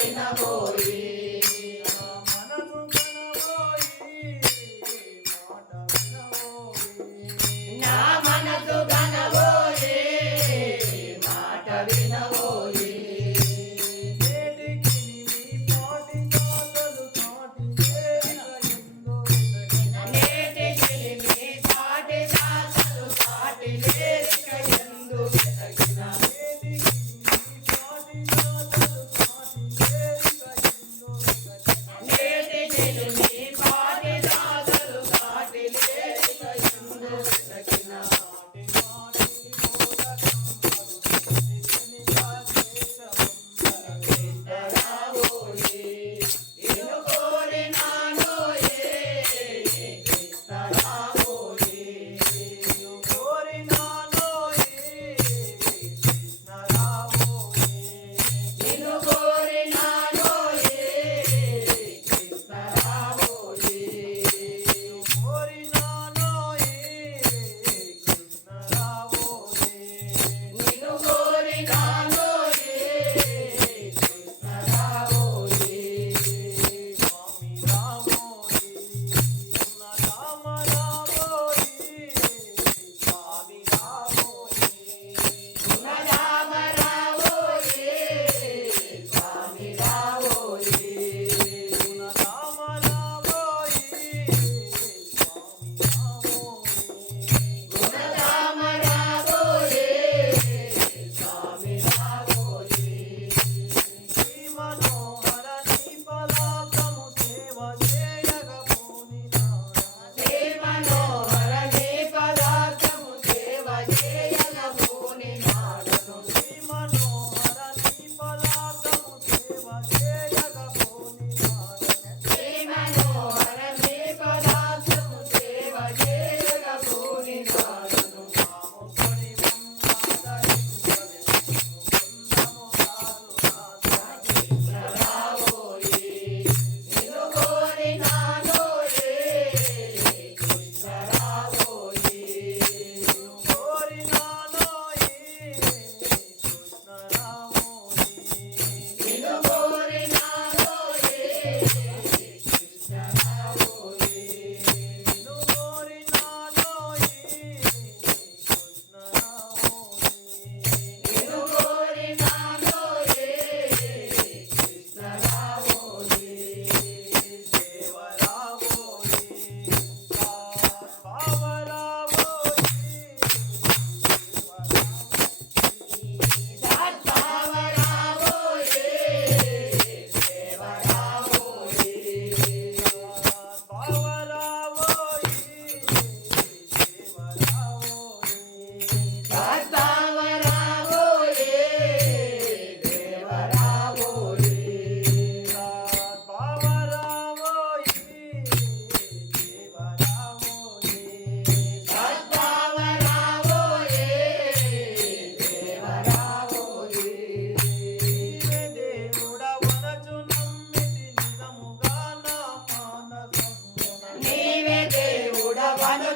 వినబోయి నా మనసు గనబోయి మాట వినబోయి నేటికి పాటి దాతలు పాటి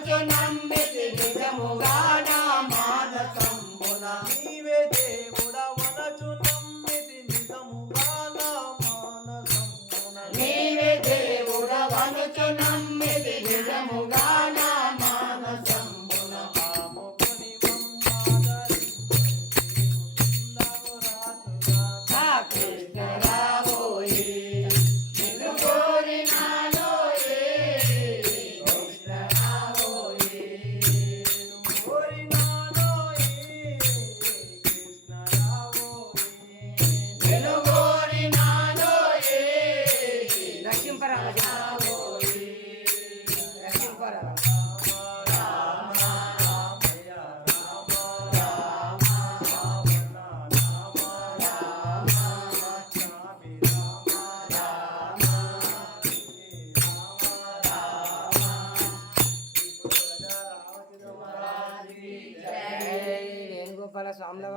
Nam. सामने